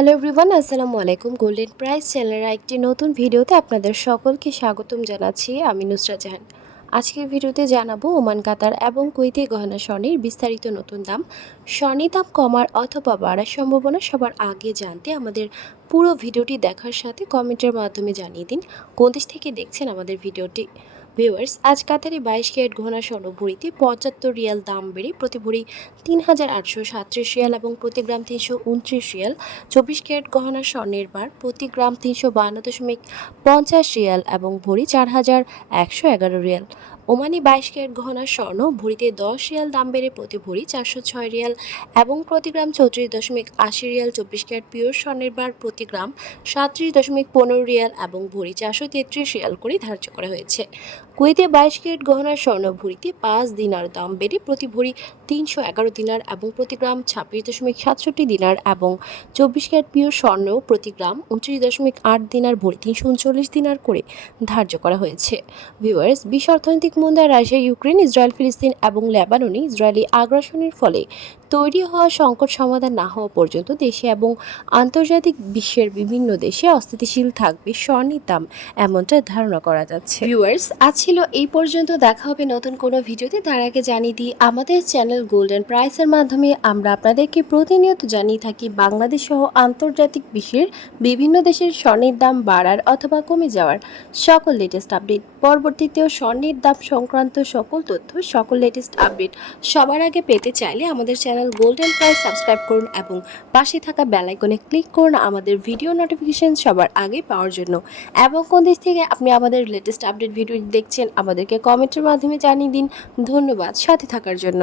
Hello everyone, আসসালামু আলাইকুম। Golden price চ্যানেলের একটি নতুন ভিডিওতে আপনাদের সকলকে স্বাগতম জানাচ্ছি। আমি নুসরা জাহান। আজকের ভিডিওতে জানাব ওমান, কাতার এবং কুইতি গহনা স্বর্ণের বিস্তারিত নতুন দাম। স্বর্ণের দাম কমার অথবা বাড়ার সম্ভাবনা সবার আগে জানতে আমাদের পুরো ভিডিওটি দেখার সাথে কমেন্টের মাধ্যমে জানিয়ে দিন। কোন দেশ থেকে দেখছেন আমাদের ভিডিওটি? ভিউয়ার্স আজ কাতারে বাইশ ক্যারেট গহনা স্বর্ণ ভরিতে পঁচাত্তর রিয়াল দাম বেড়ে প্রতি ভরি তিন হাজার আটশো সাতত্রিশ রিয়াল এবং প্রতি গ্রাম তিনশো উনত্রিশ রিয়াল। চব্বিশ ক্যারেট গহনা স্বর্ণের বার প্রতি গ্রাম তিনশো বান্ন দশমিক পঞ্চাশ রিয়াল এবং ভরি চার হাজার একশো এগারো রিয়াল। ওমানি বাইশ ক্যারেট গহনা স্বর্ণ ভরিতে দশ রিয়াল দাম বেড়ে প্রতি ভরি চারশো ছয় রিয়াল এবং প্রতি গ্রাম চৌত্রিশ দশমিক আশি রিয়াল। চব্বিশ ক্যারেট পিওর স্বর্ণের বার প্রতি গ্রাম সাতত্রিশ দশমিক পনেরো রিয়াল এবং ভরি চারশো তেত্রিশ রিয়াল করে ধার্য করা হয়েছে। কুয়েতে বাইশ ক্যারেট গহনার স্বর্ণ ভরিতে পাঁচ দিনার দাম বেড়ে প্রতি ভরি তিনশো এগারো দিনার এবং প্রতি গ্রাম ছাব্বিশ দশমিক সাতষট্টি দিনার এবং চব্বিশ ক্যারেট পিওর স্বর্ণ প্রতি গ্রাম উনত্রিশ দশমিক আট দিনার ভরি তিনশো উনচল্লিশ দিনার করে ধার্য করা হয়েছে। ভিউয়ার্স, বিশ্ব অর্থনৈতিক মন্দা রাশিয়া, ইউক্রেন, ইসরায়েল, ফিলিস্তিন এবং লেবাননে ইসরায়েলি আগ্রাসনের ফলে তৈরি হওয়া সংকট সমাধান না হওয়া পর্যন্ত দেশে এবং আন্তর্জাতিক বিশ্বের বিভিন্ন দেশে অস্থিতিশীল থাকবে স্বর্ণের দাম এমনটা ধারণা করা যাচ্ছে। ভিউয়ার্স আজ ছিল এই পর্যন্ত। দেখা হবে নতুন কোনো ভিডিওতে। তার আগে জানিয়ে দিই, আমাদের চ্যানেল গোল্ডেন প্রাইসের মাধ্যমে আমরা আপনাদেরকে প্রতিনিয়ত জানিয়ে থাকি বাংলাদেশ সহ আন্তর্জাতিক বিশ্বের বিভিন্ন দেশের স্বর্ণের দাম বাড়ার অথবা কমে যাওয়ার সকল লেটেস্ট আপডেট পরবর্তীতেও স্বর্ণের দাম সংক্রান্ত সকল তথ্য, সকল লেটেস্ট আপডেট সবার আগে পেতে চাইলে আমাদের চ্যানেল গোল্ডেন প্রাইস সাবস্ক্রাইব করুন এবং পাশে থাকা বেল আইকনে ক্লিক করুন আমাদের ভিডিও নোটিফিকেশন সবার আগে পাওয়ার জন্য। এবং কোন দেশ থেকে আপনি আমাদের লেটেস্ট আপডেট ভিডিও দেখছেন, আমাদেরকে কমেন্টের মাধ্যমে জানিয়ে দিন। ধন্যবাদ, সাথে থাকার জন্য।